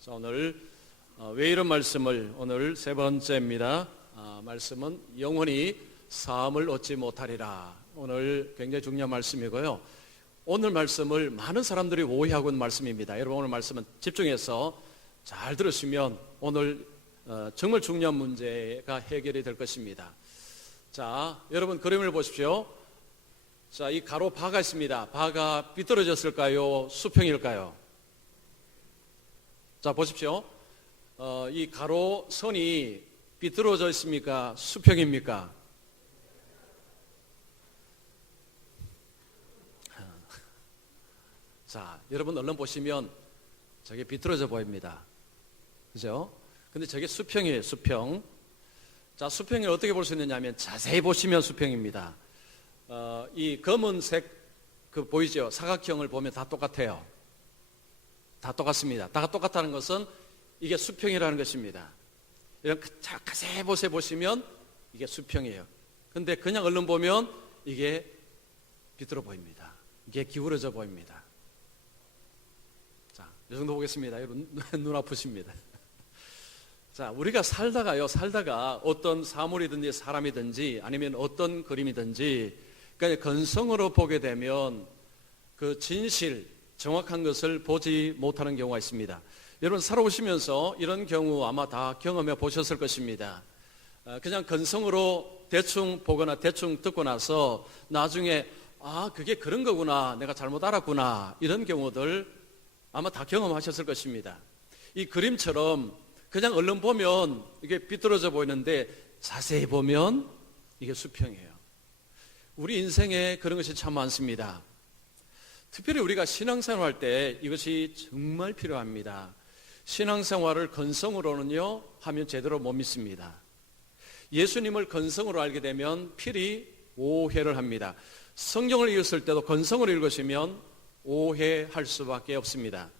자, 오늘 왜 이런 말씀을 오늘 세 번째입니다. 말씀은 영원히 사함을 얻지 못하리라. 오늘 굉장히 중요한 말씀이고요. 오늘 말씀을 많은 사람들이 오해하고 있는 말씀입니다. 여러분 오늘 말씀은 집중해서 잘 들으시면 오늘 정말 중요한 문제가 해결이 될 것입니다. 자, 여러분 그림을 보십시오. 자, 이 가로 바가 있습니다. 바가 삐뚤어졌을까요? 수평일까요? 자, 보십시오. 이 가로선이 삐뚤어져 있습니까? 수평입니까? 자, 여러분 얼른 보시면 저게 삐뚤어져 보입니다. 그죠? 근데 저게 수평이에요, 수평. 자, 수평을 어떻게 볼 수 있느냐 하면 자세히 보시면 수평입니다. 이 검은색 그 보이죠? 사각형을 보면 다 똑같아요. 다 똑같습니다. 다 똑같다는 것은 이게 수평이라는 것입니다. 이런 자세히 보시면 이게 수평이에요. 근데 그냥 얼른 보면 이게 비뚤어 보입니다. 이게 기울어져 보입니다. 자, 이 정도 보겠습니다. 여러분 눈 아프십니다. 자, 우리가 살다가 어떤 사물이든지 사람이든지 아니면 어떤 그림이든지 그러니까 건성으로 보게 되면 그 진실, 정확한 것을 보지 못하는 경우가 있습니다. 여러분 살아오시면서 이런 경우 아마 다 경험해 보셨을 것입니다. 그냥 건성으로 대충 보거나 대충 듣고 나서 나중에 그게 그런 거구나, 내가 잘못 알았구나, 이런 경우들 아마 다 경험하셨을 것입니다. 이 그림처럼 그냥 얼른 보면 이게 삐뚤어져 보이는데 자세히 보면 이게 수평이에요. 우리 인생에 그런 것이 참 많습니다. 특별히 우리가 신앙생활 할 때 이것이 정말 필요합니다. 신앙생활을 건성으로는요 하면 제대로 못 믿습니다. 예수님을 건성으로 알게 되면 필히 오해를 합니다. 성경을 읽었을 때도 건성으로 읽으시면 오해할 수밖에 없습니다.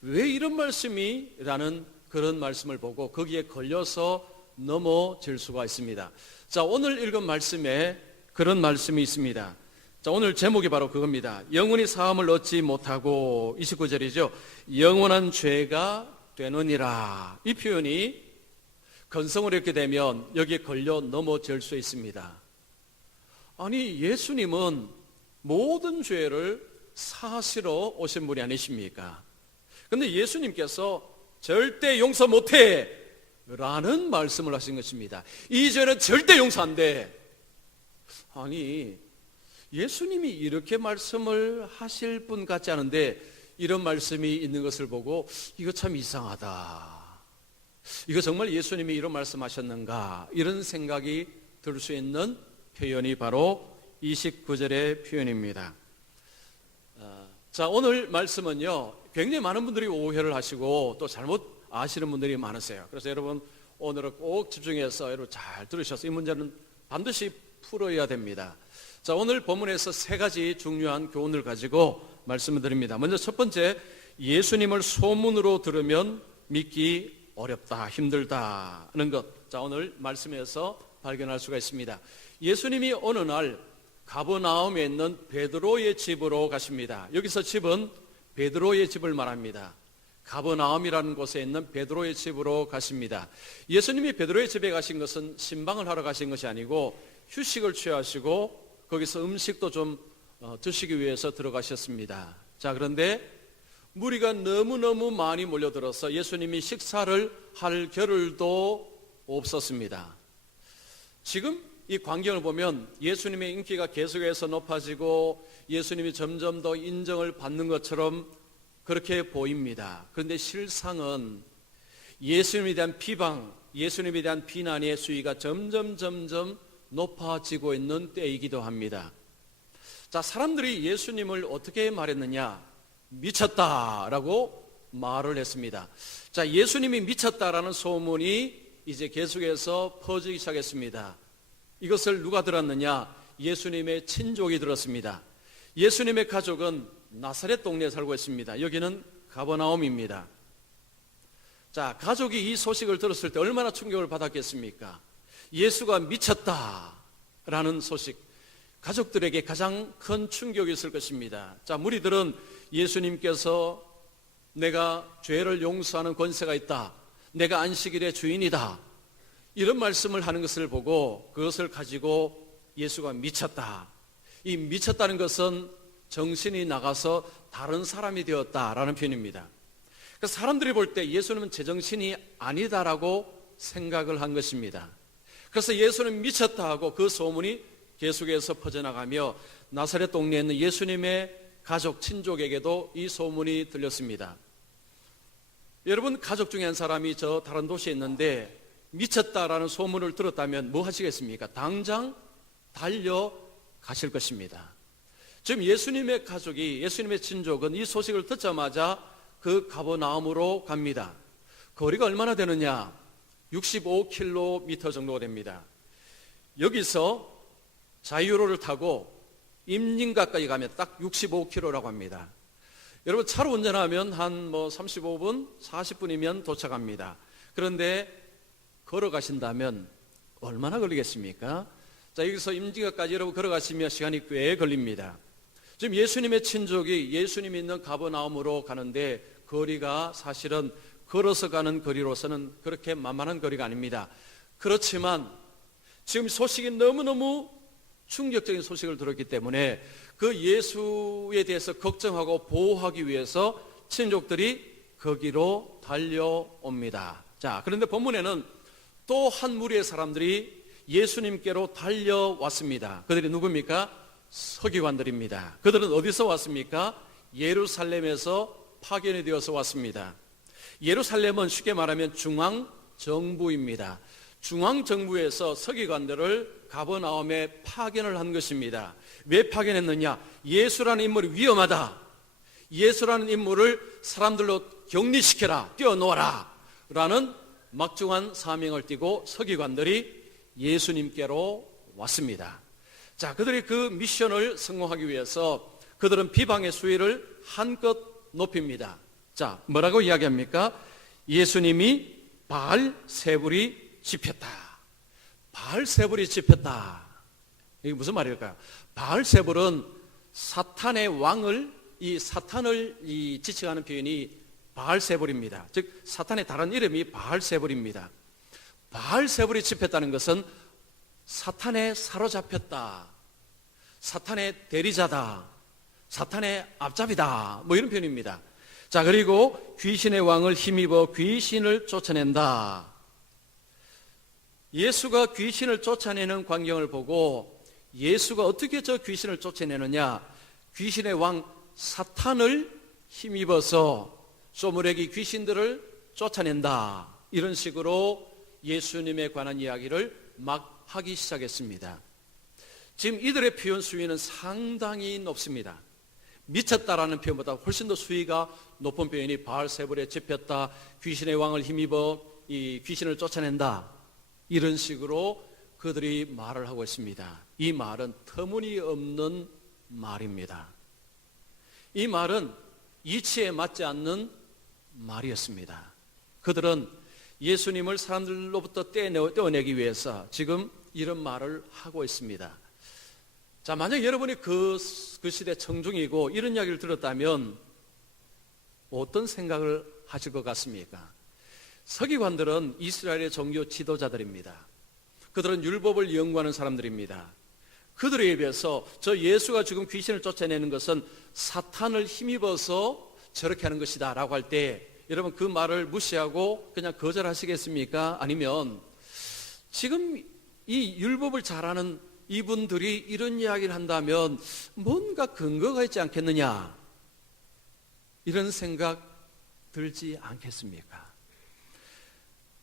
왜 이런 말씀이? 라는 그런 말씀을 보고 거기에 걸려서 넘어질 수가 있습니다. 자, 오늘 읽은 말씀에 그런 말씀이 있습니다. 자, 오늘 제목이 바로 그겁니다. 영원히 사함을 얻지 못하고 29절이죠. 영원한 죄가 되느니라. 이 표현이 건성을 읽게 되면 여기에 걸려 넘어질 수 있습니다. 아니, 예수님은 모든 죄를 사하시러 오신 분이 아니십니까? 그런데 예수님께서 절대 용서 못해 라는 말씀을 하신 것입니다. 이 죄는 절대 용서 안 돼. 아니, 예수님이 이렇게 말씀을 하실 분 같지 않은데 이런 말씀이 있는 것을 보고 이거 참 이상하다, 이거 정말 예수님이 이런 말씀하셨는가, 이런 생각이 들 수 있는 표현이 바로 29절의 표현입니다. 자, 오늘 말씀은요 굉장히 많은 분들이 오해를 하시고 또 잘못 아시는 분들이 많으세요. 그래서 여러분 오늘은 꼭 집중해서 여러분 잘 들으셔서 이 문제는 반드시 풀어야 됩니다. 자, 오늘 본문에서 세 가지 중요한 교훈을 가지고 말씀을 드립니다. 먼저 첫 번째, 예수님을 소문으로 들으면 믿기 어렵다, 힘들다는 것. 자, 오늘 말씀에서 발견할 수가 있습니다. 예수님이 어느 날 가버나움에 있는 베드로의 집으로 가십니다. 여기서 집은 베드로의 집을 말합니다. 가버나움이라는 곳에 있는 베드로의 집으로 가십니다. 예수님이 베드로의 집에 가신 것은 신방을 하러 가신 것이 아니고 휴식을 취하시고 거기서 음식도 좀 드시기 위해서 들어가셨습니다. 자, 그런데 무리가 너무너무 많이 몰려들어서 예수님이 식사를 할 겨를도 없었습니다. 지금 이 광경을 보면 예수님의 인기가 계속해서 높아지고 예수님이 점점 더 인정을 받는 것처럼 그렇게 보입니다. 그런데 실상은 예수님에 대한 비방, 예수님에 대한 비난의 수위가 점점 높아지고 있는 때이기도 합니다. 자, 사람들이 예수님을 어떻게 말했느냐? 미쳤다라고 말을 했습니다. 자, 예수님이 미쳤다라는 소문이 이제 계속해서 퍼지기 시작했습니다. 이것을 누가 들었느냐? 예수님의 친족이 들었습니다. 예수님의 가족은 나사렛 동네에 살고 있습니다. 여기는 가버나움입니다. 자, 가족이 이 소식을 들었을 때 얼마나 충격을 받았겠습니까? 예수가 미쳤다라는 소식, 가족들에게 가장 큰 충격이 있을 것입니다. 자, 무리들은 예수님께서 내가 죄를 용서하는 권세가 있다. 내가 안식일의 주인이다. 이런 말씀을 하는 것을 보고 그것을 가지고 예수가 미쳤다. 이 미쳤다는 것은 정신이 나가서 다른 사람이 되었다라는 표현입니다. 그러니까 사람들이 볼 때 예수님은 제정신이 아니다라고 생각을 한 것입니다. 그래서 예수는 미쳤다 하고 그 소문이 계속해서 퍼져나가며 나사렛 동네에 있는 예수님의 가족, 친족에게도 이 소문이 들렸습니다. 여러분, 가족 중에 한 사람이 저 다른 도시에 있는데 미쳤다라는 소문을 들었다면 뭐 하시겠습니까? 당장 달려가실 것입니다. 지금 예수님의 가족이, 예수님의 친족은 이 소식을 듣자마자 그 가버나움으로 갑니다. 거리가 얼마나 되느냐? 65km 정도가 됩니다. 여기서 자유로를 타고 임진각까지 가면 딱 65km라고 합니다. 여러분, 차로 운전하면 한 35분, 40분이면 도착합니다. 그런데 걸어가신다면 얼마나 걸리겠습니까? 자, 여기서 임진각까지 여러분 걸어가시면 시간이 꽤 걸립니다. 지금 예수님의 친족이 예수님이 있는 가버나움으로 가는데 거리가 사실은 걸어서 가는 거리로서는 그렇게 만만한 거리가 아닙니다. 그렇지만 지금 소식이 너무너무 충격적인 소식을 들었기 때문에 그 예수에 대해서 걱정하고 보호하기 위해서 친족들이 거기로 달려옵니다. 자, 그런데 본문에는 또 한 무리의 사람들이 예수님께로 달려왔습니다. 그들이 누굽니까? 서기관들입니다. 그들은 어디서 왔습니까? 예루살렘에서 파견이 되어서 왔습니다. 예루살렘은 쉽게 말하면 중앙정부입니다. 중앙정부에서 서기관들을 가버나움에 파견을 한 것입니다. 왜 파견했느냐? 예수라는 인물이 위험하다. 예수라는 인물을 사람들로 격리시켜라, 띄워놓아라 라는 막중한 사명을 띠고 서기관들이 예수님께로 왔습니다. 자, 그들이 그 미션을 성공하기 위해서 그들은 비방의 수위를 한껏 높입니다. 자, 뭐라고 이야기합니까? 예수님이 바알세불이 집혔다. 바알세불이 집혔다. 이게 무슨 말일까요? 바알세불은 사탄의 왕을, 이 사탄을 지칭하는 표현이 바알세불입니다. 즉 사탄의 다른 이름이 바알세불입니다. 바알세불이 집혔다는 것은 사탄에 사로잡혔다, 사탄의 대리자다, 사탄의 앞잡이다, 뭐 이런 표현입니다. 자, 그리고 귀신의 왕을 힘입어 귀신을 쫓아낸다. 예수가 귀신을 쫓아내는 광경을 보고 예수가 어떻게 저 귀신을 쫓아내느냐? 귀신의 왕 사탄을 힘입어서 쪼무레기 귀신들을 쫓아낸다. 이런 식으로 예수님에 관한 이야기를 막 하기 시작했습니다. 지금 이들의 표현 수위는 상당히 높습니다. 미쳤다라는 표현보다 훨씬 더 수위가 높은 표현이 바알세불에 집혔다, 귀신의 왕을 힘입어 이 귀신을 쫓아낸다, 이런 식으로 그들이 말을 하고 있습니다. 이 말은 터무니없는 말입니다. 이 말은 이치에 맞지 않는 말이었습니다. 그들은 예수님을 사람들로부터 떼어내기 위해서 지금 이런 말을 하고 있습니다. 자, 만약 여러분이 그 시대 청중이고 이런 이야기를 들었다면 어떤 생각을 하실 것 같습니까? 서기관들은 이스라엘의 종교 지도자들입니다. 그들은 율법을 연구하는 사람들입니다. 그들에 비해서 저 예수가 지금 귀신을 쫓아내는 것은 사탄을 힘입어서 저렇게 하는 것이다 라고 할 때 여러분 그 말을 무시하고 그냥 거절하시겠습니까? 아니면 지금 이 율법을 잘 아는 이분들이 이런 이야기를 한다면 뭔가 근거가 있지 않겠느냐, 이런 생각 들지 않겠습니까?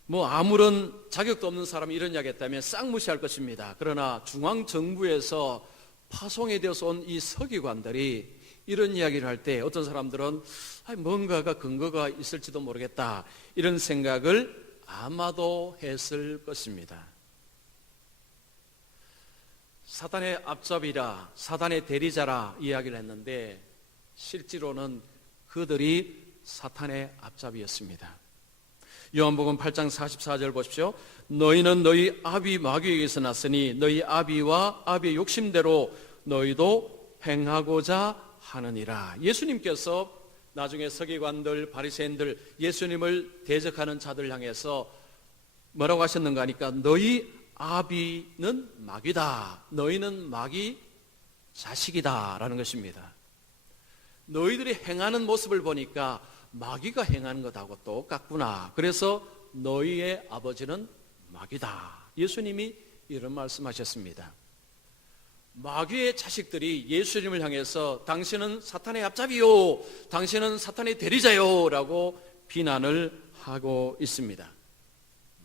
뭐 아무런 자격도 없는 사람이 이런 이야기 했다면 싹 무시할 것입니다. 그러나 중앙정부에서 파송이 되어서 온 이 서기관들이 이런 이야기를 할 때 어떤 사람들은 뭔가가 근거가 있을지도 모르겠다, 이런 생각을 아마도 했을 것입니다. 사탄의 앞잡이라, 사탄의 대리자라 이야기를 했는데 실제로는 그들이 사탄의 앞잡이였습니다. 요한복음 8장 44절 보십시오. 너희는 너희 아비 마귀에게서 났으니 너희 아비와 아비의 욕심대로 너희도 행하고자 하느니라. 예수님께서 나중에 서기관들, 바리새인들, 예수님을 대적하는 자들 향해서 뭐라고 하셨는가 하니까 너희 아비는 마귀다. 너희는 마귀 자식이다 라는 것입니다. 너희들이 행하는 모습을 보니까 마귀가 행하는 것하고 똑같구나. 그래서 너희의 아버지는 마귀다. 예수님이 이런 말씀하셨습니다. 마귀의 자식들이 예수님을 향해서 당신은 사탄의 앞잡이요, 당신은 사탄의 대리자요 라고 비난을 하고 있습니다.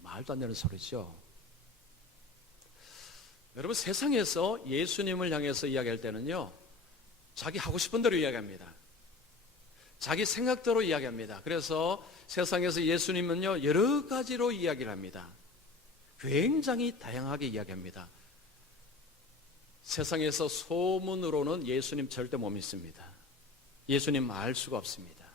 말도 안 되는 소리죠. 여러분, 세상에서 예수님을 향해서 이야기할 때는요, 자기 하고 싶은 대로 이야기합니다. 자기 생각대로 이야기합니다. 그래서 세상에서 예수님은요, 여러 가지로 이야기를 합니다. 굉장히 다양하게 이야기합니다. 세상에서 소문으로는 예수님 절대 못 믿습니다. 예수님 알 수가 없습니다.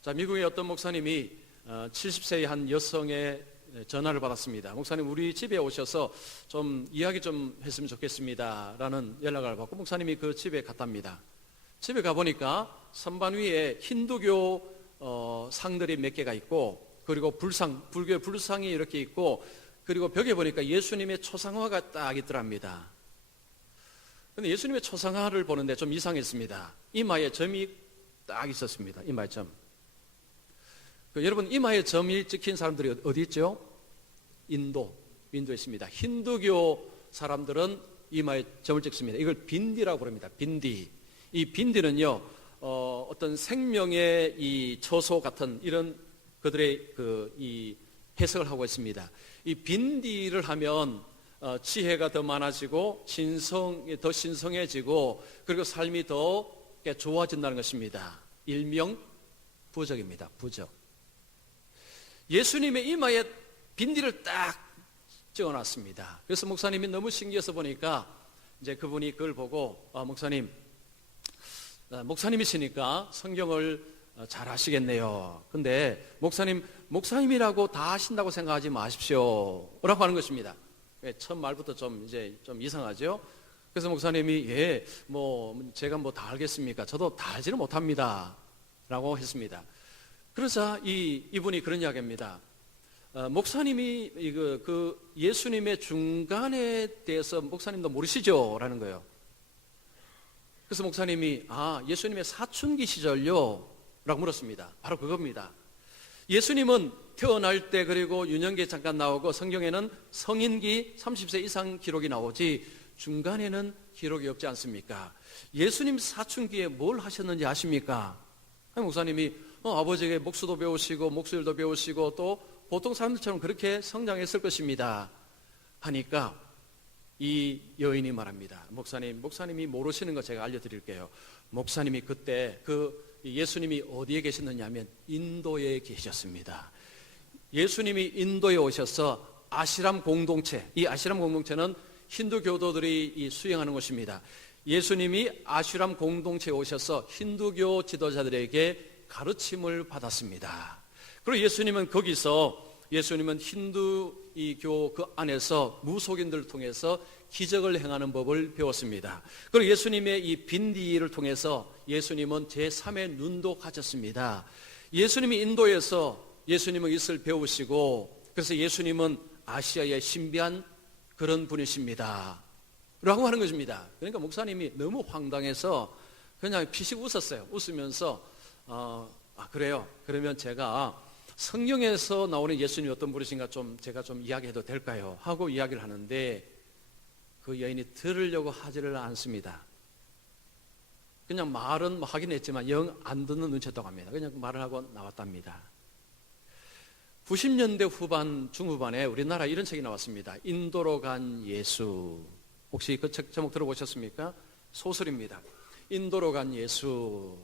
자, 미국의 어떤 목사님이 70세의 한 여성의 전화를 받았습니다. 목사님, 우리 집에 오셔서 좀 이야기 좀 했으면 좋겠습니다 라는 연락을 받고 목사님이 그 집에 갔답니다. 집에 가보니까 선반 위에 힌두교 상들이 몇 개가 있고, 그리고 불교의 불상이 이렇게 있고, 그리고 벽에 보니까 예수님의 초상화가 딱 있더랍니다. 근데 예수님의 초상화를 보는데 좀 이상했습니다. 이마에 점이 딱 있었습니다. 이마에 점. 여러분, 이마에 점이 찍힌 사람들이 어디 있죠? 인도에 있습니다. 힌두교 사람들은 이마에 점을 찍습니다. 이걸 빈디라고 부릅니다. 빈디. 이 빈디는요, 어떤 생명의 이 처소 같은 이런 그들의 이 해석을 하고 있습니다. 이 빈디를 하면 지혜가 더 많아지고 더 신성해지고, 그리고 삶이 더 좋아진다는 것입니다. 일명 부적입니다. 부적. 예수님의 이마에 빈디를 딱 찍어놨습니다. 그래서 목사님이 너무 신기해서 보니까 이제 그분이 그걸 보고 목사님이시니까 성경을 잘 아시겠네요. 근데 목사님이라고 다 아신다고 생각하지 마십시오 라고 하는 것입니다. 처음 말부터 좀 이상하죠? 그래서 목사님이 제가 다 알겠습니까? 저도 다 알지는 못합니다 라고 했습니다. 그러자 이분이 그런 이야기입니다. 목사님이 예수님의 중간에 대해서 목사님도 모르시죠? 라는 거예요. 그래서 목사님이 예수님의 사춘기 시절요? 라고 물었습니다. 바로 그겁니다. 예수님은 태어날 때, 그리고 유년기에 잠깐 나오고, 성경에는 성인기 30세 이상 기록이 나오지 중간에는 기록이 없지 않습니까? 예수님 사춘기에 뭘 하셨는지 아십니까? 목사님이 아버지에게 목수도 배우시고 목수일도 배우시고 또 보통 사람들처럼 그렇게 성장했을 것입니다 하니까 이 여인이 말합니다. 목사님이 모르시는 거 제가 알려드릴게요. 목사님이 그때 예수님이 어디에 계셨느냐 하면 인도에 계셨습니다. 예수님이 인도에 오셔서 아시람 공동체, 이 아시람 공동체는 힌두 교도들이 수행하는 곳입니다. 예수님이 아시람 공동체에 오셔서 힌두교 지도자들에게 가르침을 받았습니다. 그리고 예수님은 힌두교 그 안에서 무속인들을 통해서 기적을 행하는 법을 배웠습니다. 그리고 예수님의 이 빈디를 통해서 예수님은 제3의 눈도 가졌습니다. 예수님이 인도에서 예수님은 이것을 배우시고, 그래서 예수님은 아시아의 신비한 그런 분이십니다 라고 하는 것입니다. 그러니까 목사님이 너무 황당해서 그냥 피식 웃었어요. 웃으면서 그래요? 그러면 제가 성경에서 나오는 예수님이 어떤 분이신가 제가 좀 이야기해도 될까요? 하고 이야기를 하는데 그 여인이 들으려고 하지를 않습니다. 그냥 말은 하긴 했지만 영 안 듣는 눈치였다고 합니다. 그냥 말을 하고 나왔답니다. 90년대 중후반에 우리나라 이런 책이 나왔습니다. 인도로 간 예수. 혹시 그 책 제목 들어보셨습니까? 소설입니다. 인도로 간 예수.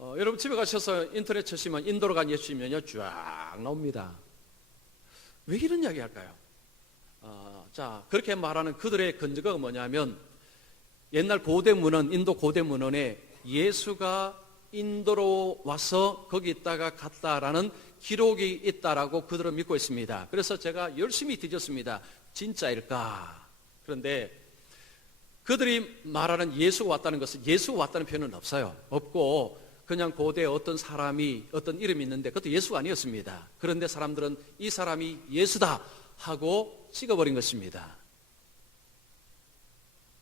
여러분 집에 가셔서 인터넷 치시면 인도로 간 예수님은요 쫙 나옵니다. 왜 이런 이야기 할까요? 그렇게 말하는 그들의 근거가 뭐냐면, 옛날 인도 고대 문헌에 예수가 인도로 와서 거기 있다가 갔다라는 기록이 있다라고 그들은 믿고 있습니다. 그래서 제가 열심히 뒤졌습니다. 진짜일까? 그런데 그들이 말하는 예수가 왔다는 것은, 예수가 왔다는 표현은 없어요. 없고, 그냥 고대 어떤 사람이 어떤 이름이 있는데 그것도 예수가 아니었습니다. 그런데 사람들은 이 사람이 예수다 하고 찍어버린 것입니다.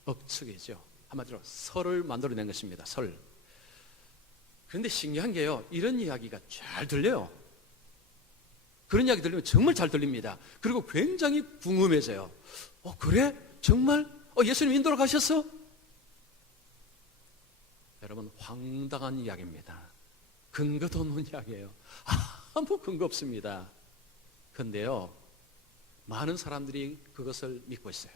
억측이죠. 한마디로 설을 만들어낸 것입니다. 설. 그런데 신기한 게요, 이런 이야기가 잘 들려요. 그런 이야기 들리면 정말 잘 들립니다. 그리고 굉장히 궁금해져요. 그래? 정말? 예수님 인도로 가셨어? 여러분, 황당한 이야기입니다. 근거도 없는 이야기예요. 아무 근거 없습니다. 그런데요, 많은 사람들이 그것을 믿고 있어요.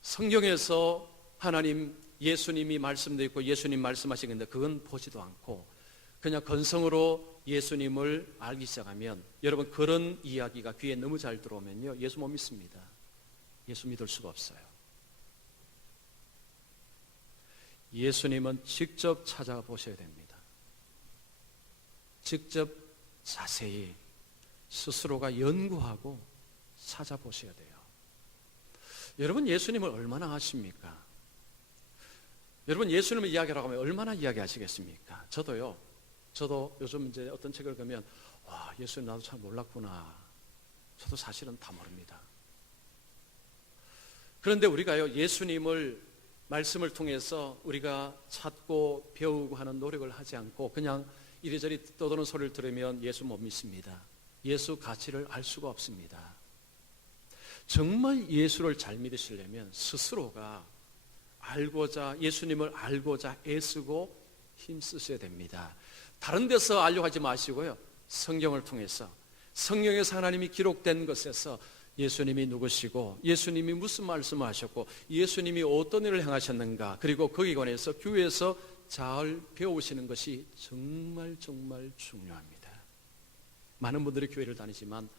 성경에서 하나님, 예수님이 말씀도 있고 예수님 말씀하신 건데 그건 보지도 않고 그냥 건성으로 예수님을 알기 시작하면, 여러분, 그런 이야기가 귀에 너무 잘 들어오면요, 예수 못 믿습니다. 예수 믿을 수가 없어요. 예수님은 직접 찾아보셔야 됩니다. 직접 자세히 스스로가 연구하고 찾아보셔야 돼요. 여러분, 예수님을 얼마나 아십니까? 여러분, 예수님을 이야기하라고 하면 얼마나 이야기하시겠습니까? 저도 요즘 이제 어떤 책을 보면, 예수님 나도 잘 몰랐구나. 저도 사실은 다 모릅니다. 그런데 우리가요, 예수님을 말씀을 통해서 우리가 찾고 배우고 하는 노력을 하지 않고 그냥 이리저리 떠도는 소리를 들으면 예수 못 믿습니다. 예수 가치를 알 수가 없습니다. 정말 예수를 잘 믿으시려면 스스로가 예수님을 알고자 애쓰고 힘쓰셔야 됩니다. 다른 데서 알려고 하지 마시고요, 성경을 통해서, 성경에서 하나님이 기록된 것에서 예수님이 누구시고 예수님이 무슨 말씀을 하셨고 예수님이 어떤 일을 행하셨는가, 그리고 거기에 관해서 교회에서 잘 배우시는 것이 정말 정말 중요합니다. 많은 분들이 교회를 다니지만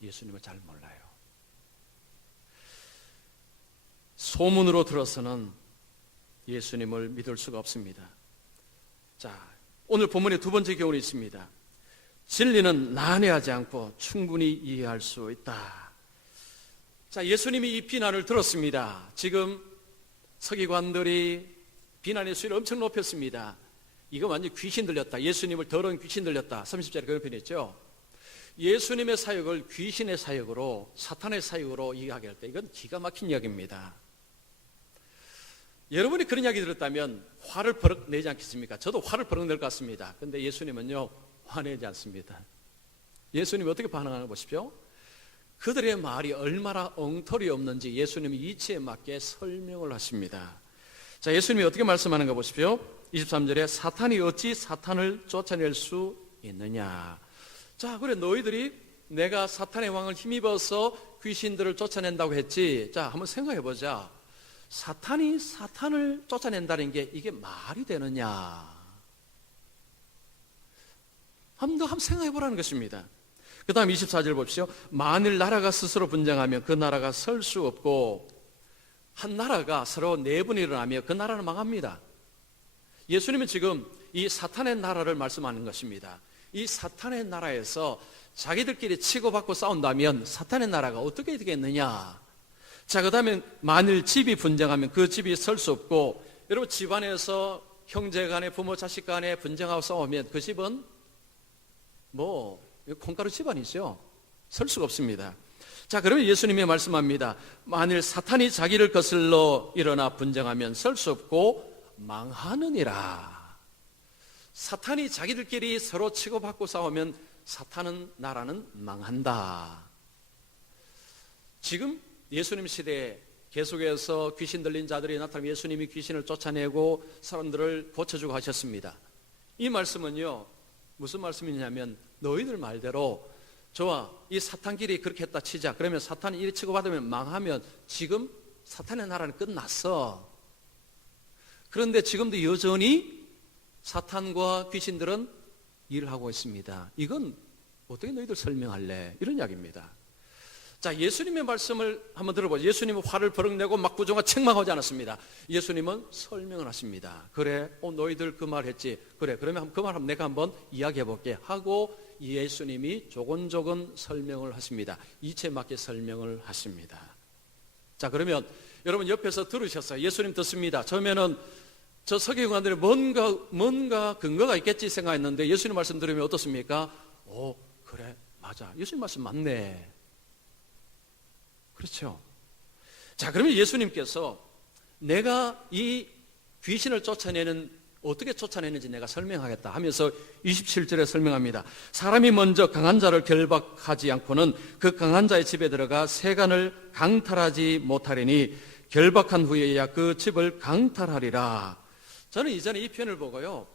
예수님을 잘 몰라요. 소문으로 들어서는 예수님을 믿을 수가 없습니다. 자, 오늘 본문에 두 번째 교훈이 있습니다. 진리는 난해하지 않고 충분히 이해할 수 있다. 자, 예수님이 이 비난을 들었습니다. 지금 서기관들이 비난의 수위를 엄청 높였습니다. 이거 완전 귀신 들렸다. 예수님을 더러운 귀신 들렸다. 30절에 그런 표현했죠. 예수님의 사역을 귀신의 사역으로, 사탄의 사역으로 이야기할 때 이건 기가 막힌 이야기입니다. 여러분이 그런 이야기 들었다면 화를 버럭 내지 않겠습니까? 저도 화를 버럭 낼 것 같습니다. 그런데 예수님은요, 화내지 않습니다. 예수님이 어떻게 반응하는 거 보십시오. 그들의 말이 얼마나 엉터리 없는지 예수님이 이치에 맞게 설명을 하십니다. 자, 예수님이 어떻게 말씀하는가 보십시오. 23절에 사탄이 어찌 사탄을 쫓아낼 수 있느냐. 자, 그래, 너희들이 내가 사탄의 왕을 힘입어서 귀신들을 쫓아낸다고 했지. 자, 한번 생각해 보자. 사탄이 사탄을 쫓아낸다는 게 이게 말이 되느냐. 한번 생각해 보라는 것입니다. 그 다음 24절 봅시오. 만일 나라가 스스로 분쟁하면 그 나라가 설 수 없고, 한 나라가 서로 내분이 일어나면 그 나라는 망합니다. 예수님은 지금 이 사탄의 나라를 말씀하는 것입니다. 이 사탄의 나라에서 자기들끼리 치고받고 싸운다면 사탄의 나라가 어떻게 되겠느냐. 자, 그 다음에 만일 집이 분쟁하면 그 집이 설 수 없고, 여러분, 집안에서 형제 간에 부모 자식 간에 분쟁하고 싸우면 그 집은 콩가루 집안이죠. 설 수가 없습니다. 자, 그러면 예수님이 말씀합니다. 만일 사탄이 자기를 거슬러 일어나 분쟁하면 설 수 없고 망하느니라. 사탄이 자기들끼리 서로 치고받고 싸우면 나라는 망한다. 지금 예수님 시대에 계속해서 귀신 들린 자들이 나타나면 예수님이 귀신을 쫓아내고 사람들을 고쳐주고 하셨습니다. 이 말씀은요, 무슨 말씀이냐면, 너희들 말대로 좋아, 이 사탄끼리 그렇게 했다 치자. 그러면 사탄이 이리 치고받으면 망하면 지금 사탄의 나라는 끝났어. 그런데 지금도 여전히 사탄과 귀신들은 일을 하고 있습니다. 이건 어떻게 너희들 설명할래? 이런 이야기입니다. 자, 예수님의 말씀을 한번 들어보죠. 예수님은 화를 버럭 내고 막 부정하고 책망하지 않았습니다. 예수님은 설명을 하십니다. 그래, 너희들 그 말 했지. 그래, 그러면 그 말 한번 내가 한번 이야기해 볼게 하고 예수님이 조곤조곤 설명을 하십니다. 이치에 맞게 설명을 하십니다. 자, 그러면 여러분 옆에서 들으셨어요. 예수님 듣습니다. 처음에는 저 서기관들이 뭔가 근거가 있겠지 생각했는데 예수님 말씀 들으면 어떻습니까? 오, 그래, 맞아. 예수님 말씀 맞네. 그렇죠. 자, 그러면 예수님께서 내가 이 귀신을 쫓아내는 어떻게 쫓아내는지 내가 설명하겠다 하면서 27절에 설명합니다. 사람이 먼저 강한 자를 결박하지 않고는 그 강한 자의 집에 들어가 세간을 강탈하지 못하리니 결박한 후에야 그 집을 강탈하리라. 저는 이전에 이 표현을 보고요,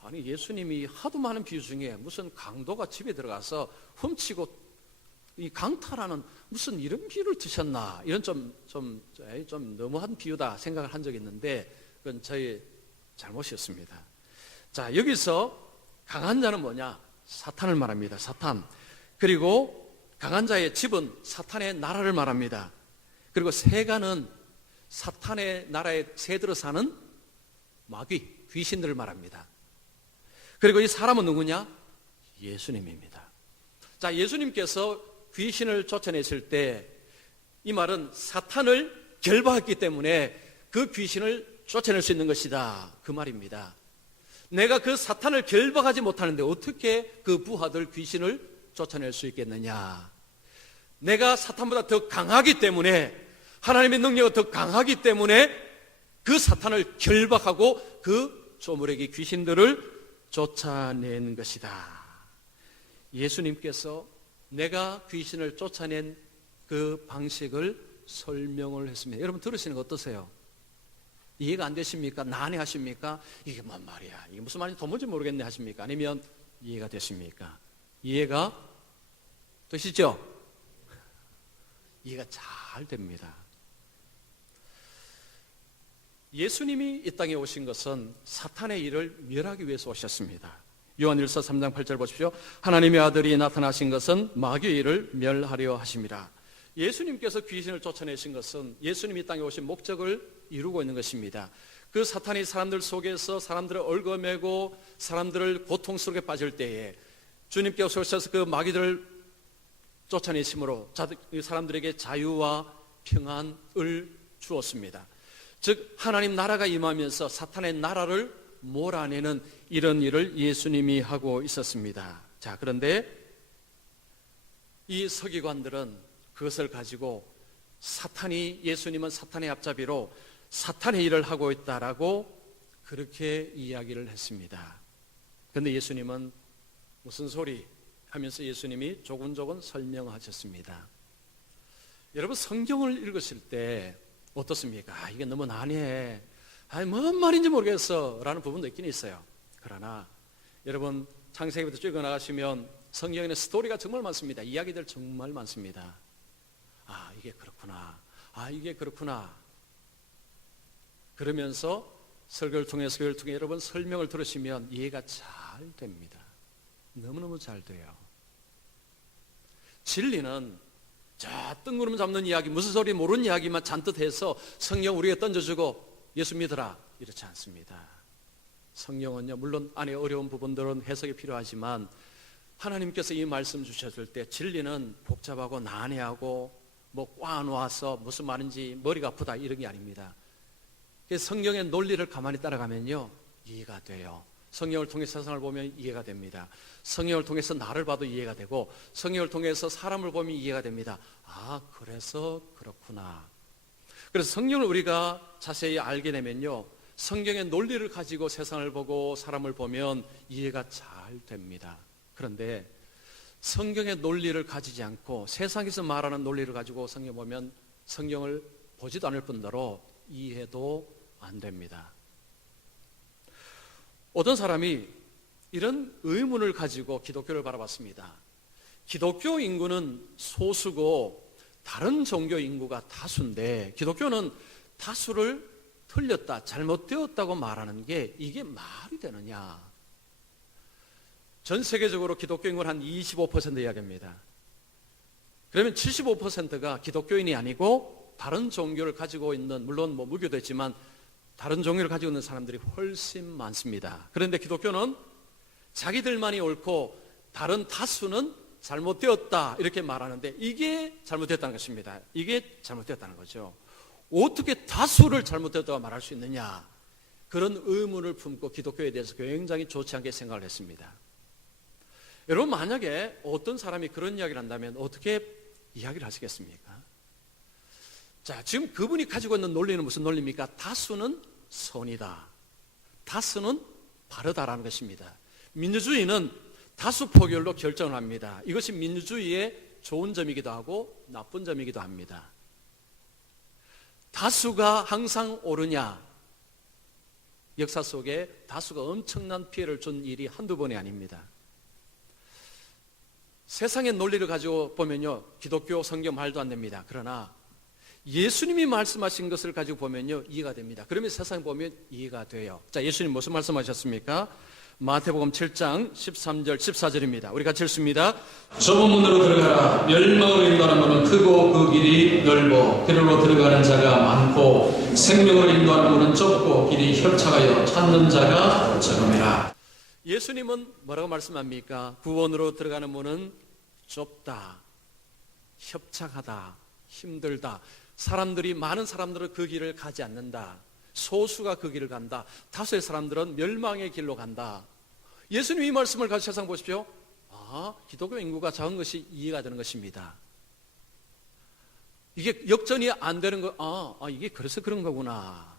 아니 예수님이 하도 많은 비유 중에 무슨 강도가 집에 들어가서 훔치고 이 강탈하는 무슨 이런 비유를 드셨나, 이런 좀 너무한 비유다 생각을 한 적이 있는데 그건 저의 잘못이었습니다. 자, 여기서 강한 자는 뭐냐? 사탄을 말합니다. 사탄. 그리고 강한 자의 집은 사탄의 나라를 말합니다. 그리고 세간은 사탄의 나라에 새들어 사는 마귀, 귀신들을 말합니다. 그리고 이 사람은 누구냐? 예수님입니다. 자, 예수님께서 귀신을 쫓아내실 때 이 말은 사탄을 결박했기 때문에 그 귀신을 쫓아낼 수 있는 것이다, 그 말입니다. 내가 그 사탄을 결박하지 못하는데 어떻게 그 부하들 귀신을 쫓아낼 수 있겠느냐? 내가 사탄보다 더 강하기 때문에, 하나님의 능력이 더 강하기 때문에 그 사탄을 결박하고 그 조물애기 귀신들을 쫓아낸 것이다. 예수님께서 내가 귀신을 쫓아낸 그 방식을 설명을 했습니다. 여러분 들으시는 거 어떠세요? 이해가 안 되십니까? 난해하십니까? 이게 뭔 말이야? 이게 무슨 말인지 도무지 모르겠네 하십니까? 아니면 이해가 되십니까? 이해가 되시죠? 이해가 잘 됩니다. 예수님이 이 땅에 오신 것은 사탄의 일을 멸하기 위해서 오셨습니다. 요한일서 3장 8절 보십시오. 하나님의 아들이 나타나신 것은 마귀의 일을 멸하려 하심이라. 예수님께서 귀신을 쫓아내신 것은 예수님이 이 땅에 오신 목적을 이루고 있는 것입니다. 그 사탄이 사람들 속에서 사람들을 얽어매고 사람들을 고통스럽게 빠질 때에 주님께서 오셔서 그 마귀들을 쫓아내심으로 사람들에게 자유와 평안을 주었습니다. 즉 하나님 나라가 임하면서 사탄의 나라를 몰아내는 이런 일을 예수님이 하고 있었습니다. 자, 그런데 이 서기관들은 그것을 가지고 예수님은 사탄의 앞잡이로 사탄의 일을 하고 있다라고 그렇게 이야기를 했습니다. 그런데 예수님은 무슨 소리 하면서 예수님이 조곤조곤 설명하셨습니다. 여러분 성경을 읽으실 때 어떻습니까? 이게 너무 난해해. 뭔 말인지 모르겠어 라는 부분도 있긴 있어요. 그러나 여러분 창세기부터 쭉 나가시면 성경에는 스토리가 정말 많습니다. 이야기들 정말 많습니다. 이게 그렇구나. 이게 그렇구나. 그러면서 설교를 통해 여러분 설명을 들으시면 이해가 잘 됩니다. 너무너무 잘 돼요. 진리는 저 뜬구름 잡는 이야기, 무슨 소리 모르는 이야기만 잔뜩 해서 성경 우리에게 던져주고 예수 믿어라, 이렇지 않습니다. 성경은요, 물론 안에 어려운 부분들은 해석이 필요하지만 하나님께서 이 말씀 주셨을 때 진리는 복잡하고 난해하고 꽈놓아서 무슨 말인지 머리가 아프다 이런 게 아닙니다. 성경의 논리를 가만히 따라가면요 이해가 돼요. 성경을 통해 세상을 보면 이해가 됩니다. 성경을 통해서 나를 봐도 이해가 되고 성경을 통해서 사람을 보면 이해가 됩니다. 그래서 그렇구나. 그래서 성경을 우리가 자세히 알게 되면요 성경의 논리를 가지고 세상을 보고 사람을 보면 이해가 잘 됩니다. 그런데 성경의 논리를 가지지 않고 세상에서 말하는 논리를 가지고 성경 보면 성경을 보지도 않을 뿐더러 이해도 안 됩니다. 어떤 사람이 이런 의문을 가지고 기독교를 바라봤습니다. 기독교 인구는 소수고 다른 종교 인구가 다수인데 기독교는 다수를 틀렸다, 잘못되었다고 말하는 게 이게 말이 되느냐? 전 세계적으로 기독교 인구는 한 25% 이야기입니다. 그러면 75%가 기독교인이 아니고 다른 종교를 가지고 있는, 물론 무교도 있지만 다른 종교를 가지고 있는 사람들이 훨씬 많습니다. 그런데 기독교는 자기들만이 옳고 다른 다수는 잘못되었다 이렇게 말하는데 이게 잘못되었다는 것입니다. 이게 잘못되었다는 거죠. 어떻게 다수를 잘못되었다고 말할 수 있느냐? 그런 의문을 품고 기독교에 대해서 굉장히 좋지 않게 생각을 했습니다. 여러분, 만약에 어떤 사람이 그런 이야기를 한다면 어떻게 이야기를 하시겠습니까? 자, 지금 그분이 가지고 있는 논리는 무슨 논리입니까? 다수는 선이다. 다수는 바르다라는 것입니다. 민주주의는 다수 표결로 결정을 합니다. 이것이 민주주의의 좋은 점이기도 하고 나쁜 점이기도 합니다. 다수가 항상 옳으냐? 역사 속에 다수가 엄청난 피해를 준 일이 한두 번이 아닙니다. 세상의 논리를 가지고 보면요, 기독교 성경 말도 안 됩니다. 그러나 예수님이 말씀하신 것을 가지고 보면요, 이해가 됩니다. 그러면 세상에 보면 이해가 돼요. 자, 예수님 무슨 말씀하셨습니까? 마태복음 7장 13절 14절입니다. 우리 같이 읽습니다. 좁은 문으로 들어가라. 멸망으로 인도하는 문은 크고 그 길이 넓어 그리로 들어가는 자가 많고 생명으로 인도하는 문은 좁고 길이 협착하여 찾는 자가 적음이라. 예수님은 뭐라고 말씀합니까? 구원으로 들어가는 문은 좁다, 협착하다, 힘들다. 많은 사람들은 그 길을 가지 않는다. 소수가 그 길을 간다. 다수의 사람들은 멸망의 길로 간다. 예수님 이 말씀을 가지고 세상 보십시오. 기독교 인구가 작은 것이 이해가 되는 것입니다. 이게 역전이 안 되는 거, 이게 그래서 그런 거구나.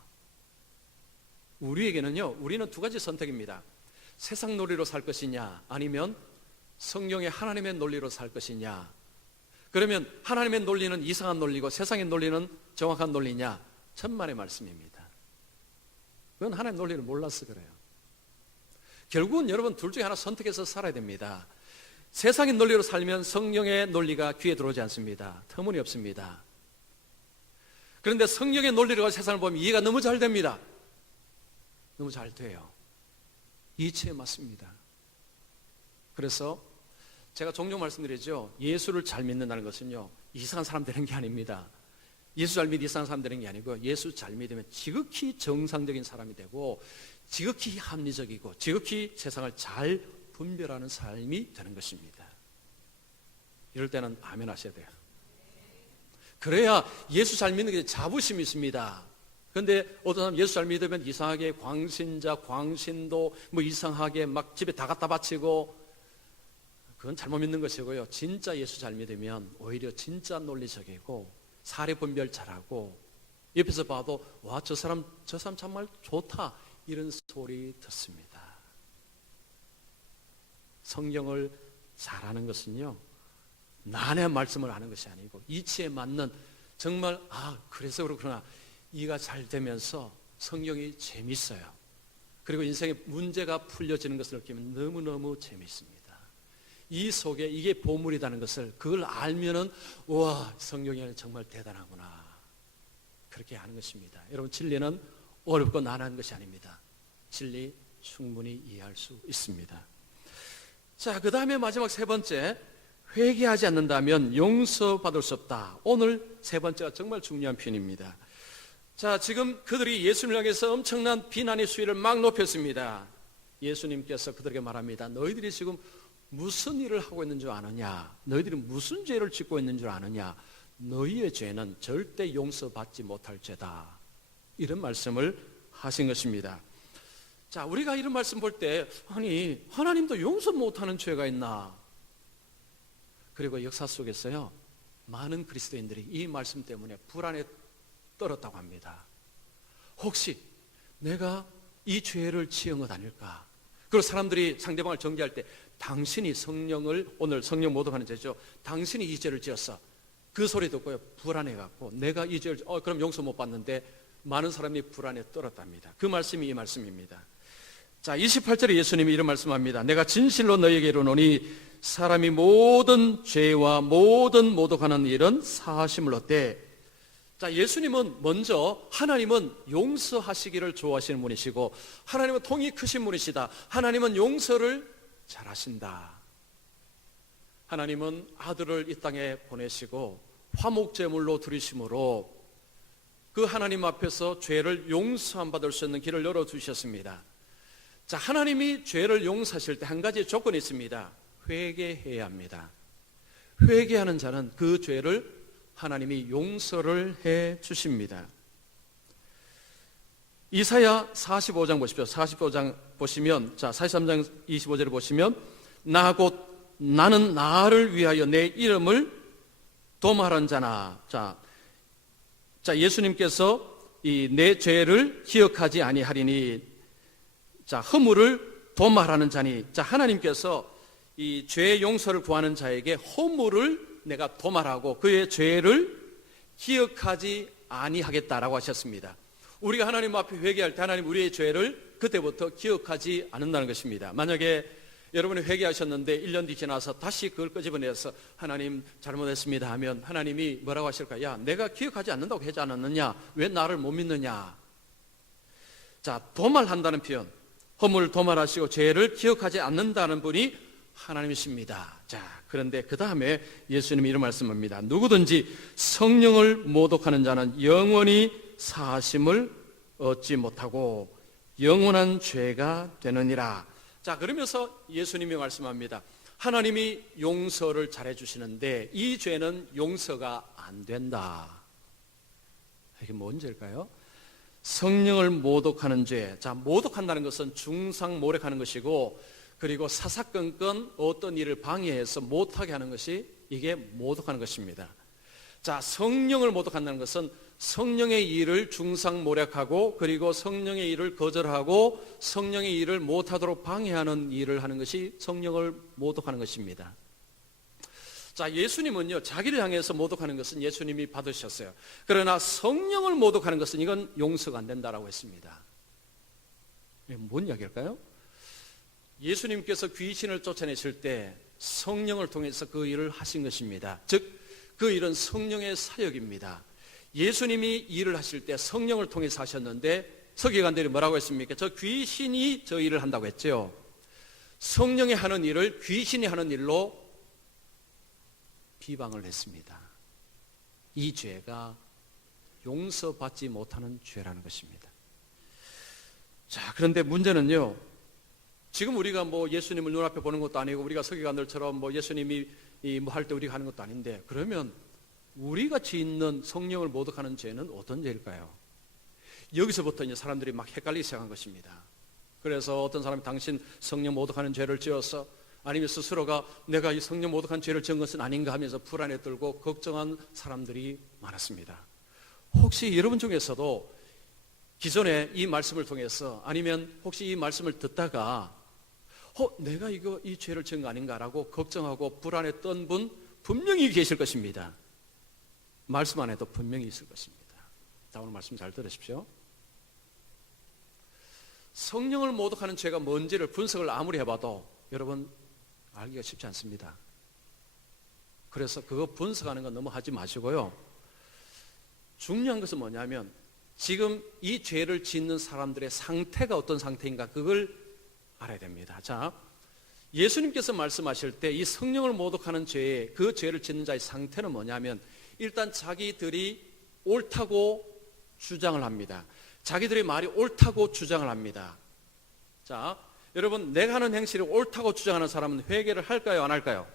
우리에게는요, 우리는 두 가지 선택입니다. 세상 논리로 살 것이냐, 아니면 성령의 하나님의 논리로 살 것이냐. 그러면 하나님의 논리는 이상한 논리고 세상의 논리는 정확한 논리냐? 천만의 말씀입니다. 그건 하나님의 논리를 몰라서 그래요. 결국은 여러분 둘 중에 하나 선택해서 살아야 됩니다. 세상의 논리로 살면 성령의 논리가 귀에 들어오지 않습니다. 터무니없습니다. 그런데 성령의 논리로 가지고 세상을 보면 이해가 너무 잘 됩니다. 너무 잘 돼요. 이치에 맞습니다. 그래서 제가 종종 말씀드리죠. 예수를 잘 믿는다는 것은요, 이상한 사람 되는 게 아닙니다. 예수 잘 믿는 이상한 사람 되는 게 아니고, 예수 잘 믿으면 지극히 정상적인 사람이 되고 지극히 합리적이고 지극히 세상을 잘 분별하는 삶이 되는 것입니다. 이럴 때는 아멘 하셔야 돼요. 그래야 예수 잘 믿는 게 자부심이 있습니다. 그런데 어떤 사람 예수 잘 믿으면 이상하게 광신자, 광신도 이상하게 막 집에 다 갖다 바치고, 그건 잘못 믿는 것이고요. 진짜 예수 잘 믿으면 오히려 진짜 논리적이고 사례 분별 잘하고, 옆에서 봐도 와, 저 사람 정말 좋다 이런 소리 듣습니다. 성경을 잘하는 것은요, 난의 말씀을 아는 것이 아니고 이치에 맞는, 정말 그래서 그렇구나, 이해가 잘 되면서 성경이 재밌어요. 그리고 인생의 문제가 풀려지는 것을 느끼면 너무너무 재밌습니다. 이 속에 이게 보물이라는 것을, 그걸 알면은 와, 성경이 정말 대단하구나, 그렇게 하는 것입니다. 여러분, 진리는 어렵고 난한 것이 아닙니다. 진리 충분히 이해할 수 있습니다. 자, 그 다음에 마지막 세 번째, 회개하지 않는다면 용서받을 수 없다. 오늘 세 번째가 정말 중요한 표현입니다. 자, 지금 그들이 예수님을 향해서 엄청난 비난의 수위를 막 높였습니다. 예수님께서 그들에게 말합니다. 너희들이 지금 무슨 일을 하고 있는 줄 아느냐? 너희들이 무슨 죄를 짓고 있는 줄 아느냐? 너희의 죄는 절대 용서받지 못할 죄다. 이런 말씀을 하신 것입니다. 자, 우리가 이런 말씀 볼 때, 아니, 하나님도 용서 못하는 죄가 있나? 그리고 역사 속에서요, 많은 그리스도인들이 이 말씀 때문에 불안에 떨었다고 합니다. 혹시 내가 이 죄를 지은 것 아닐까? 그리고 사람들이 상대방을 정죄할 때, 당신이 오늘 성령 모독하는 죄죠. 당신이 이 죄를 지었어. 그 소리 듣고요, 불안해갖고 내가 이 죄를 그럼 용서 못 받는데 많은 사람이 불안에 떨었답니다. 그 말씀이 이 말씀입니다. 자, 28절에 예수님이 이런 말씀합니다. 내가 진실로 너희에게 이르노니 사람이 모든 죄와 모든 모독하는 일은 사하심을 얻되. 자, 예수님은 먼저 하나님은 용서하시기를 좋아하시는 분이시고 하나님은 통이 크신 분이시다. 하나님은 용서를 잘하신다. 하나님은 아들을 이 땅에 보내시고 화목제물로 드리심으로 그 하나님 앞에서 죄를 용서함 받을 수 있는 길을 열어주셨습니다. 자, 하나님이 죄를 용서하실 때 한 가지 조건이 있습니다. 회개해야 합니다. 회개하는 자는 그 죄를 하나님이 용서를 해 주십니다. 이사야 45장 보십시오. 45장 보시면, 자, 43장 25절을 보시면, 나는 나를 위하여 내 이름을 도말한 자나. 자, 예수님께서 이 내 죄를 기억하지 아니하리니, 자, 허물을 도말하는 자니. 자, 하나님께서 이 죄 용서를 구하는 자에게 허물을 내가 도말하고 그의 죄를 기억하지 아니하겠다라고 하셨습니다. 우리가 하나님 앞에 회개할 때 하나님 우리의 죄를 그때부터 기억하지 않는다는 것입니다. 만약에 여러분이 회개하셨는데 1년 뒤 지나서 다시 그걸 끄집어내서 하나님 잘못했습니다 하면 하나님이 뭐라고 하실까요? 야, 내가 기억하지 않는다고 하지 않았느냐? 왜 나를 못 믿느냐? 자, 도말한다는 표현, 허물을 도말하시고 죄를 기억하지 않는다는 분이 하나님이십니다. 자, 그런데 그 다음에 예수님이 이런 말씀합니다. 누구든지 성령을 모독하는 자는 영원히 사하심을 얻지 못하고 영원한 죄가 되느니라. 자, 그러면서 예수님이 말씀합니다. 하나님이 용서를 잘해 주시는데 이 죄는 용서가 안 된다. 이게 뭔 죄일까요? 성령을 모독하는 죄. 자, 모독한다는 것은 중상모략하는 것이고, 그리고 사사건건 어떤 일을 방해해서 못하게 하는 것이 이게 모독하는 것입니다. 자, 성령을 모독한다는 것은 성령의 일을 중상모략하고, 그리고 성령의 일을 거절하고 성령의 일을 못하도록 방해하는 일을 하는 것이 성령을 모독하는 것입니다. 자, 예수님은요, 자기를 향해서 모독하는 것은 예수님이 받으셨어요. 그러나 성령을 모독하는 것은 이건 용서가 안 된다라고 했습니다. 이게 뭔 이야기일까요? 예수님께서 귀신을 쫓아내실 때 성령을 통해서 그 일을 하신 것입니다. 즉, 그 일은 성령의 사역입니다. 예수님이 일을 하실 때 성령을 통해서 하셨는데 서기관들이 뭐라고 했습니까? 저 귀신이 저 일을 한다고 했죠. 성령이 하는 일을 귀신이 하는 일로 비방을 했습니다. 이 죄가 용서받지 못하는 죄라는 것입니다. 자, 그런데 문제는요, 지금 우리가 뭐 예수님을 눈앞에 보는 것도 아니고 우리가 서기관들처럼 뭐 예수님이 뭐 할 때 우리가 하는 것도 아닌데, 그러면 우리가 짓는 성령을 모독하는 죄는 어떤 죄일까요? 여기서부터 이제 사람들이 막 헷갈리기 시작한 것입니다. 그래서 어떤 사람이 당신 성령 모독하는 죄를 지어서, 아니면 스스로가 내가 이 성령 모독한 죄를 지은 것은 아닌가 하면서 불안에 떨고 걱정한 사람들이 많았습니다. 혹시 여러분 중에서도 기존에 이 말씀을 통해서, 아니면 혹시 이 말씀을 듣다가 내가 이 죄를 지은 거 아닌가라고 걱정하고 불안에 떤 분 분명히 계실 것입니다. 말씀 안에도 분명히 있을 것입니다. 자, 오늘 말씀 잘 들으십시오. 성령을 모독하는 죄가 뭔지를 분석을 아무리 해봐도 여러분 알기가 쉽지 않습니다. 그래서 그거 분석하는 건 너무 하지 마시고요. 중요한 것은 뭐냐면 지금 이 죄를 짓는 사람들의 상태가 어떤 상태인가, 그걸 알아야 됩니다. 자, 예수님께서 말씀하실 때 이 성령을 모독하는 죄의 그 죄를 짓는 자의 상태는 뭐냐면, 일단 자기들이 옳다고 주장을 합니다. 자기들의 말이 옳다고 주장을 합니다. 자, 여러분, 내가 하는 행실이 옳다고 주장하는 사람은 회개를 할까요, 안 할까요?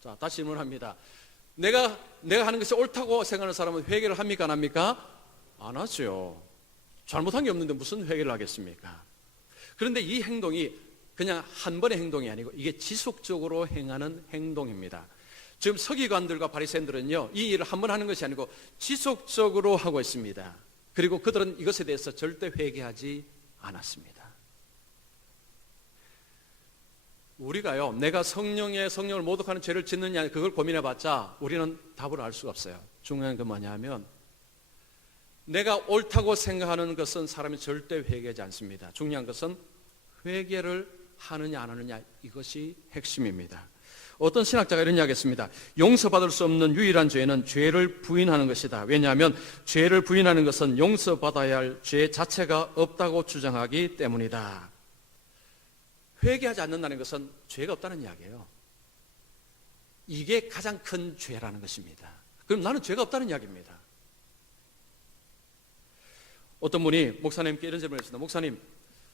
자, 다시 질문합니다. 내가 하는 것이 옳다고 생각하는 사람은 회개를 합니까, 안 합니까? 안 하죠. 잘못한 게 없는데 무슨 회개를 하겠습니까? 그런데 이 행동이 그냥 한 번의 행동이 아니고 이게 지속적으로 행하는 행동입니다. 지금 서기관들과 바리새인들은요, 이 일을 한 번 하는 것이 아니고 지속적으로 하고 있습니다. 그리고 그들은 이것에 대해서 절대 회개하지 않았습니다. 우리가요, 내가 성령을 모독하는 죄를 짓느냐 그걸 고민해봤자 우리는 답을 알 수가 없어요. 중요한 건 뭐냐면 내가 옳다고 생각하는 것은 사람이 절대 회개하지 않습니다. 중요한 것은 회개를 하느냐 안 하느냐, 이것이 핵심입니다. 어떤 신학자가 이런 이야기 했습니다. 용서받을 수 없는 유일한 죄는 죄를 부인하는 것이다. 왜냐하면 죄를 부인하는 것은 용서받아야 할 죄 자체가 없다고 주장하기 때문이다. 회개하지 않는다는 것은 죄가 없다는 이야기예요. 이게 가장 큰 죄라는 것입니다. 그럼 나는 죄가 없다는 이야기입니다. 어떤 분이 목사님께 이런 질문을 했습니다. 목사님,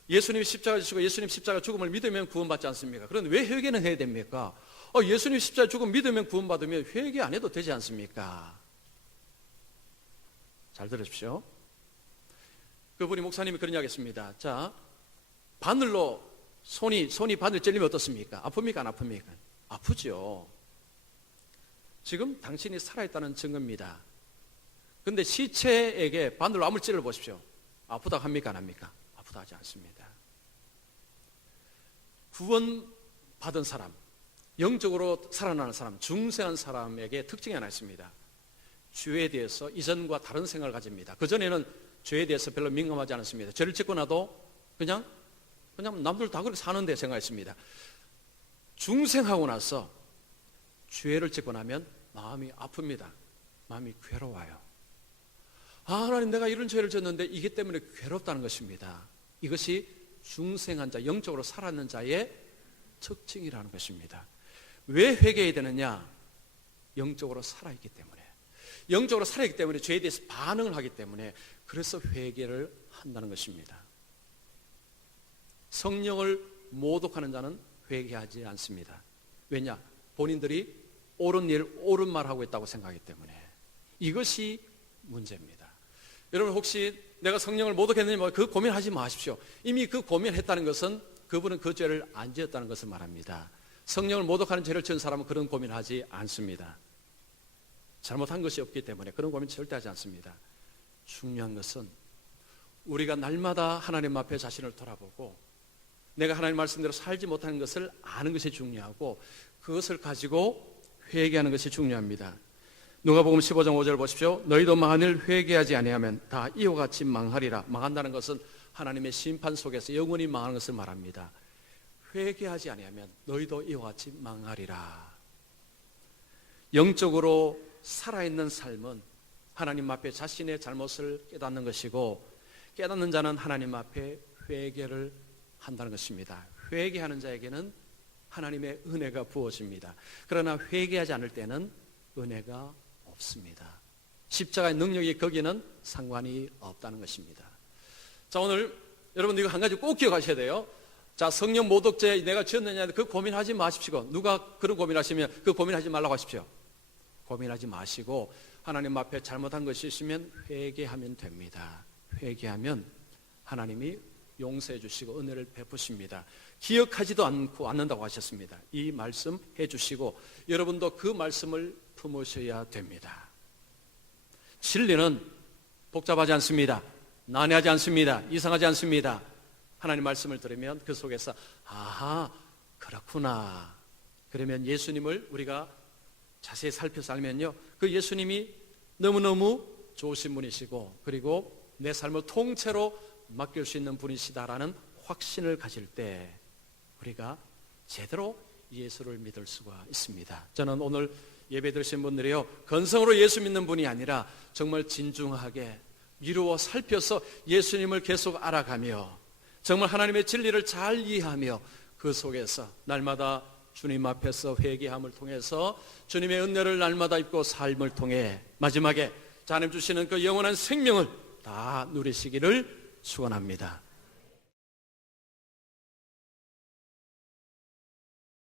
예수님이 십자가 지시고 예수님 십자가 죽음을 믿으면 구원받지 않습니까? 그런데 왜 회개는 해야 됩니까? 예수님 십자가 죽음 믿으면 구원받으면 회개 안 해도 되지 않습니까? 잘 들으십시오. 그분이 목사님이 그런 이야기 했습니다. 자, 바늘로 손이 바늘 찔리면 어떻습니까? 아픕니까? 안 아픕니까? 아프죠. 지금 당신이 살아있다는 증거입니다. 근데 시체에게 바늘로 아무리 찔러 보십시오. 아프다고 합니까? 안 합니까? 아프다 하지 않습니다. 구원받은 사람, 영적으로 살아나는 사람, 중생한 사람에게 특징이 하나 있습니다. 죄에 대해서 이전과 다른 생각을 가집니다. 그전에는 죄에 대해서 별로 민감하지 않았습니다. 죄를 짓고 나도 그냥 남들 다 그렇게 사는데 생각했습니다. 중생하고 나서 죄를 짓고 나면 마음이 아픕니다. 마음이 괴로워요. 하나님, 내가 이런 죄를 졌는데 이게 때문에 괴롭다는 것입니다. 이것이 중생한 자, 영적으로 살아있는 자의 특징이라는 것입니다. 왜 회개해야 되느냐? 영적으로 살아있기 때문에. 영적으로 살아있기 때문에 죄에 대해서 반응을 하기 때문에 그래서 회개를 한다는 것입니다. 성령을 모독하는 자는 회개하지 않습니다. 왜냐? 본인들이 옳은 일, 옳은 말 하고 있다고 생각하기 때문에. 이것이 문제입니다. 여러분, 혹시 내가 성령을 모독했느냐, 그 고민하지 마십시오. 이미 그 고민했다는 것은 그분은 그 죄를 안 지었다는 것을 말합니다. 성령을 모독하는 죄를 지은 사람은 그런 고민하지 않습니다. 잘못한 것이 없기 때문에 그런 고민 절대 하지 않습니다. 중요한 것은 우리가 날마다 하나님 앞에 자신을 돌아보고 내가 하나님 말씀대로 살지 못하는 것을 아는 것이 중요하고 그것을 가지고 회개하는 것이 중요합니다. 누가복음 15장 5절 보십시오. 너희도 만일 회개하지 아니하면 다 이와 같이 망하리라. 망한다는 것은 하나님의 심판 속에서 영원히 망하는 것을 말합니다. 회개하지 아니하면 너희도 이와 같이 망하리라. 영적으로 살아있는 삶은 하나님 앞에 자신의 잘못을 깨닫는 것이고 깨닫는 자는 하나님 앞에 회개를 한다는 것입니다. 회개하는 자에게는 하나님의 은혜가 부어집니다. 그러나 회개하지 않을 때는 은혜가 없습니다. 십자가의 능력이 거기는 상관이 없다는 것입니다. 자, 오늘 여러분 이거 한 가지 꼭 기억하셔야 돼요. 자, 성령 모독죄 내가 지었느냐 그 고민하지 마십시오. 누가 그런 고민하시면 그 고민하지 말라고 하십시오. 고민하지 마시고 하나님 앞에 잘못한 것이 있으면 회개하면 됩니다. 회개하면 하나님이 용서해 주시고 은혜를 베푸십니다. 기억하지도 않는다고 하셨습니다. 이 말씀 해주시고 여러분도 그 말씀을 품으셔야 됩니다. 진리는 복잡하지 않습니다. 난해하지 않습니다. 이상하지 않습니다. 하나님 말씀을 들으면 그 속에서 아하, 그렇구나. 그러면 예수님을 우리가 자세히 살펴서 알면요, 그 예수님이 너무너무 좋으신 분이시고 그리고 내 삶을 통째로 맡길 수 있는 분이시다라는 확신을 가질 때 우리가 제대로 예수를 믿을 수가 있습니다. 저는 오늘 예배 드리신 분들이요, 건성으로 예수 믿는 분이 아니라 정말 진중하게 미루어 살펴서 예수님을 계속 알아가며 정말 하나님의 진리를 잘 이해하며 그 속에서 날마다 주님 앞에서 회개함을 통해서 주님의 은혜를 날마다 입고 삶을 통해 마지막에 하나님 주시는 그 영원한 생명을 다 누리시기를 축원합니다.